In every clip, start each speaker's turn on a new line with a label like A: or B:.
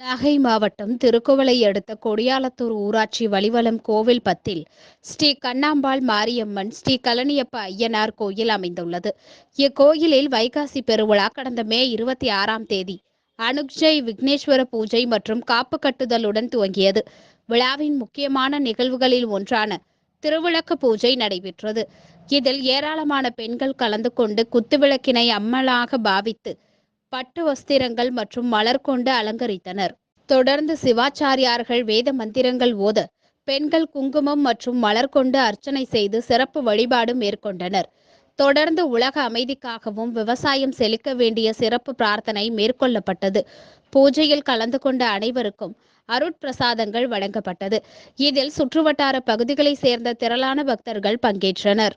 A: நாகை மாவட்டம் திருக்குவளை அடுத்த கொடியாலத்தூர் ஊராட்சி வலிவலம் கோவில் பத்தில் ஸ்ரீ கண்ணாம்பாள் மாரியம்மன் ஸ்ரீ கலனியப்ப ஐயனார் கோயில் அமைந்துள்ளது. இக்கோயிலில் வைகாசி பெருவிழா கடந்த மே இருபத்தி ஆறாம் தேதி அனுக்ஜய் விக்னேஸ்வர பூஜை மற்றும் காப்பு கட்டுதலுடன் துவங்கியது. விழாவின் முக்கியமான நிகழ்வுகளில் ஒன்றான திருவிளக்கு பூஜை நடைபெற்றது. இதில் ஏராளமான பெண்கள் கலந்து கொண்டு குத்துவிளக்கினை அம்மலாக பாவித்து பட்டு வஸ்திரங்கள் மற்றும் மலர் கொண்டு அலங்கரித்தனர். தொடர்ந்து சிவாச்சாரியார்கள் வேத மந்திரங்கள் ஓத பெண்கள் குங்குமம் மற்றும் மலர் கொண்டு அர்ச்சனை செய்து சிறப்பு வழிபாடு மேற்கொண்டனர். தொடர்ந்து உலக அமைதிக்காகவும் விவசாயம் செழிக்க வேண்டிய சிறப்பு பிரார்த்தனை மேற்கொள்ளப்பட்டது. பூஜையில் கலந்து கொண்ட அனைவருக்கும் அருட்பிரசாதங்கள் வழங்கப்பட்டது. இதில் சுற்றுவட்டார பகுதிகளைச் சேர்ந்த திரளான பக்தர்கள் பங்கேற்றனர்.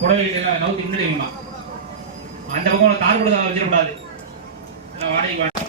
B: புடவை எல்லாம் நவுத்தி அந்த பக்கம் தார் கூட வச்சிடக்கூடாது. எல்லாம் வாடகைக்கு